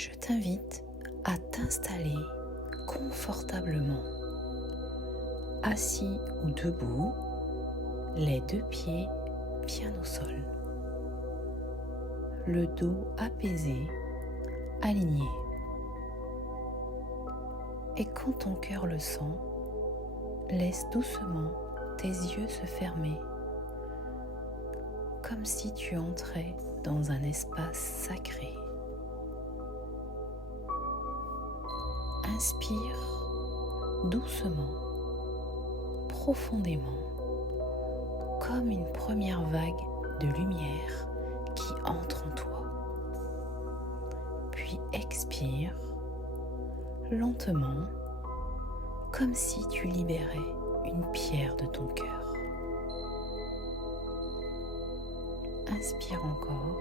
je t'invite à t'installer confortablement, assis ou debout, les deux pieds bien au sol, le dos apaisé, aligné. Et quand ton cœur le sent, laisse doucement tes yeux se fermer, comme si tu entrais dans un espace sacré. Inspire doucement, profondément, comme une première vague de lumière qui entre en toi. Puis expire lentement, comme si tu libérais une pierre de ton cœur. Inspire encore,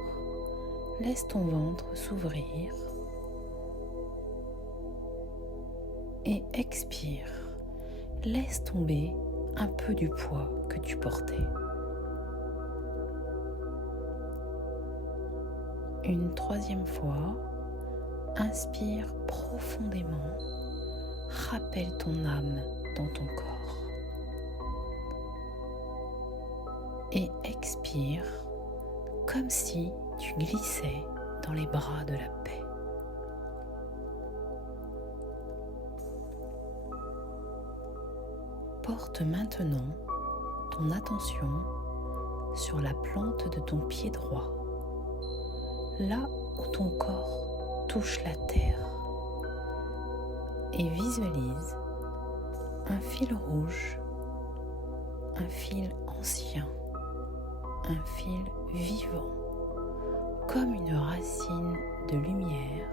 laisse ton ventre s'ouvrir et expire, laisse tomber un peu du poids que tu portais. Une troisième fois, inspire profondément, rappelle ton âme dans ton corps. Et expire comme si tu glissais dans les bras de la paix. Porte maintenant ton attention sur la plante de ton pied droit, là où ton corps touche la terre, et visualise un fil rouge, un fil ancien, un fil vivant, comme une racine de lumière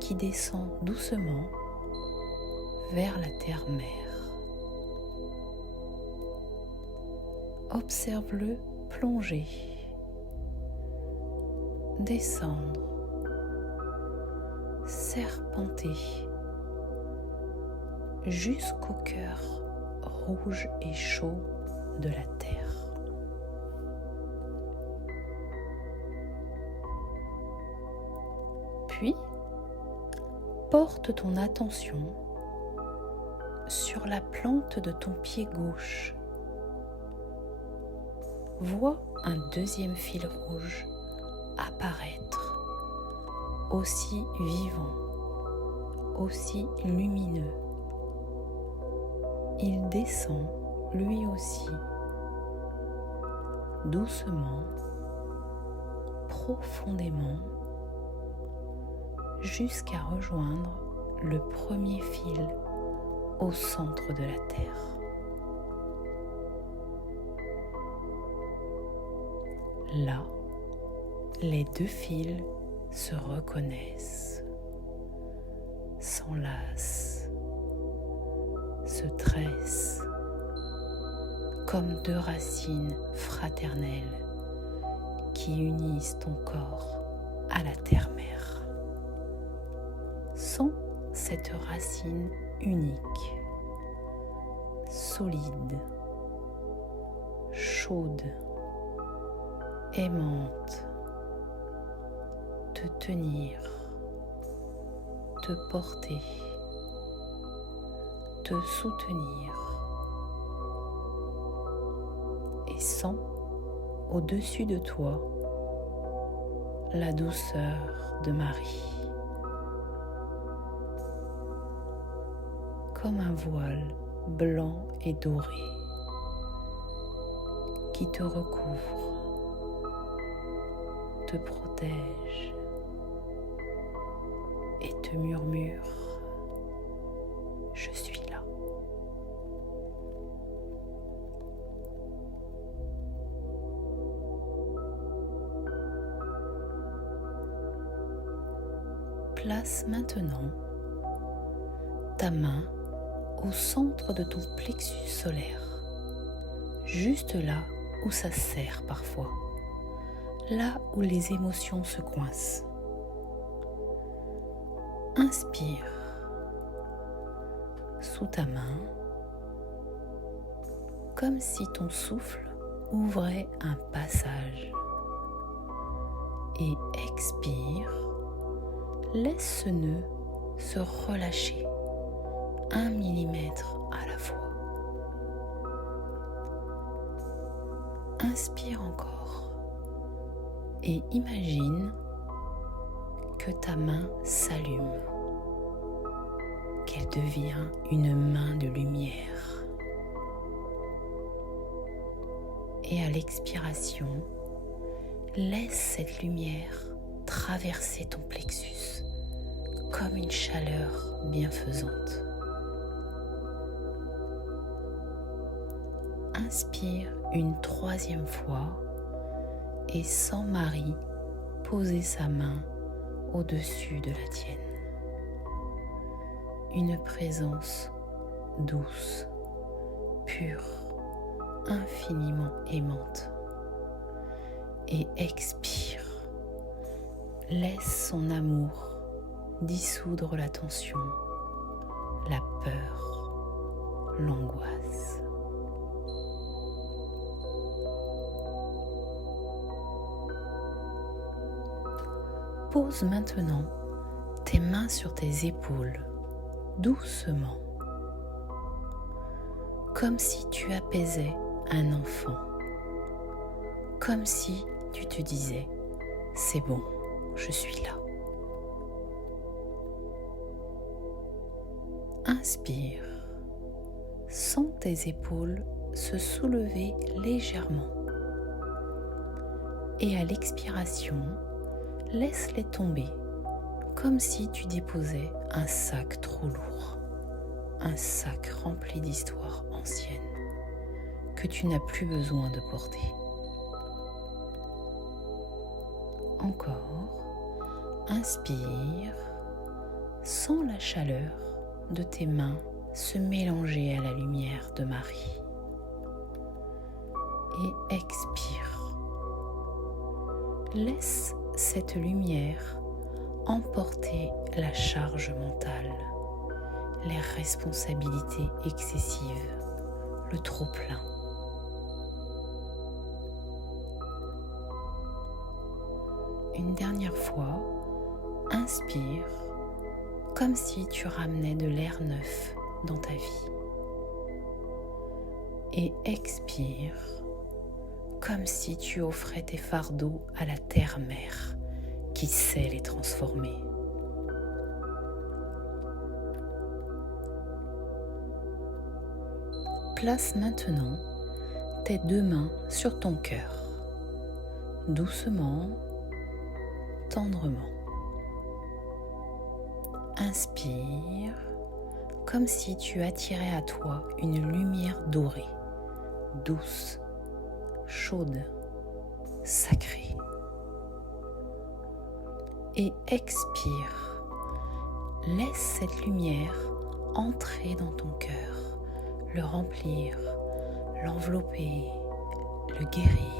qui descend doucement vers la terre-mère. Observe-le plonger, descendre, serpenter jusqu'au cœur rouge et chaud de la terre. Puis, porte ton attention sur la plante de ton pied gauche. Vois un deuxième fil rouge apparaître, aussi vivant, aussi lumineux. Il descend lui aussi, doucement, profondément, jusqu'à rejoindre le premier fil au centre de la terre. Là, les deux fils se reconnaissent, s'enlacent, se tressent comme deux racines fraternelles qui unissent ton corps à la terre-mère. Sens cette racine unique, solide, chaude, aimante, te tenir, te porter, te soutenir, et sens au-dessus de toi la douceur de Marie, comme un voile blanc et doré qui te recouvre, te protège et te murmure « Je suis là ». Place maintenant ta main au centre de ton plexus solaire, juste là où ça serre parfois, là où les émotions se coincent. Inspire sous ta main, comme si ton souffle ouvrait un passage. Et expire, laisse ce nœud se relâcher 1 millimètre à la fois. Inspire encore et imagine que ta main s'allume, qu'elle devient une main de lumière. Et à l'expiration, laisse cette lumière traverser ton plexus comme une chaleur bienfaisante. Inspire une 3e fois et sens Marie poser sa main au-dessus de la tienne. Une présence douce, pure, infiniment aimante. Et expire. Laisse son amour dissoudre la tension, la peur, l'angoisse. Pose maintenant tes mains sur tes épaules, doucement, comme si tu apaisais un enfant, comme si tu te disais « c'est bon, je suis là ». Inspire, sens tes épaules se soulever légèrement et à l'expiration, laisse-les tomber comme si tu déposais un sac trop lourd, un sac rempli d'histoires anciennes que tu n'as plus besoin de porter. Encore, inspire, sens la chaleur de tes mains se mélanger à la lumière de Marie. Et expire. Laisse cette lumière emporter la charge mentale, les responsabilités excessives, le trop-plein. Une dernière fois, inspire comme si tu ramenais de l'air neuf dans ta vie. Et expire comme si tu offrais tes fardeaux à la terre-mère qui sait les transformer. Place maintenant tes 2 mains sur ton cœur, doucement, tendrement. Inspire comme si tu attirais à toi une lumière dorée, douce, chaude, sacrée. Et expire. Laisse cette lumière entrer dans ton cœur, le remplir, l'envelopper, le guérir.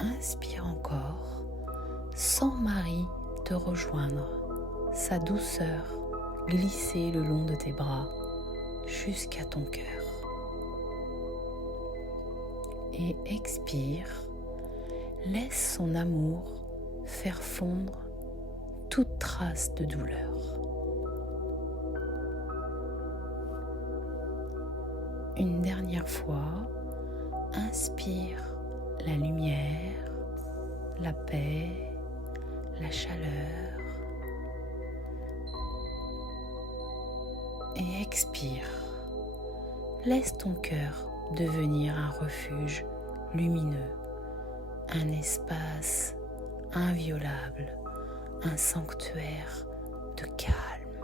Inspire encore, sens Marie te rejoindre, sa douceur glisser le long de tes bras jusqu'à ton cœur. Et expire, laisse son amour faire fondre toute trace de douleur. Une dernière fois, inspire la lumière, la paix, la chaleur. Et expire, laisse ton cœur devenir un refuge lumineux, un espace inviolable, un sanctuaire de calme.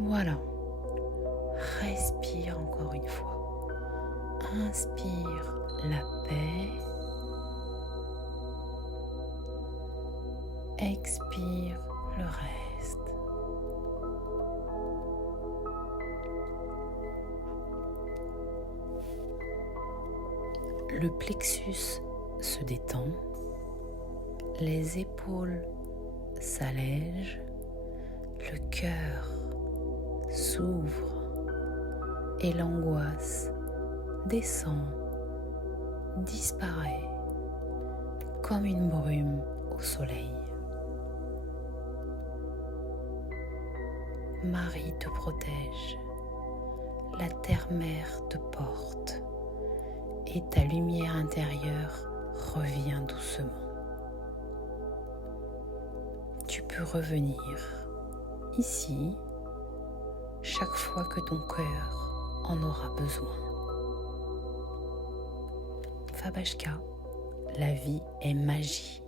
Voilà, respire encore une fois. Inspire la paix. Expire le reste. Le plexus se détend, les épaules s'allègent, le cœur s'ouvre et l'angoisse descend, disparaît comme une brume au soleil. Marie te protège, la terre-mère te porte et ta lumière intérieure revient doucement. Tu peux revenir ici chaque fois que ton cœur en aura besoin. Fabashka, la vie est magie.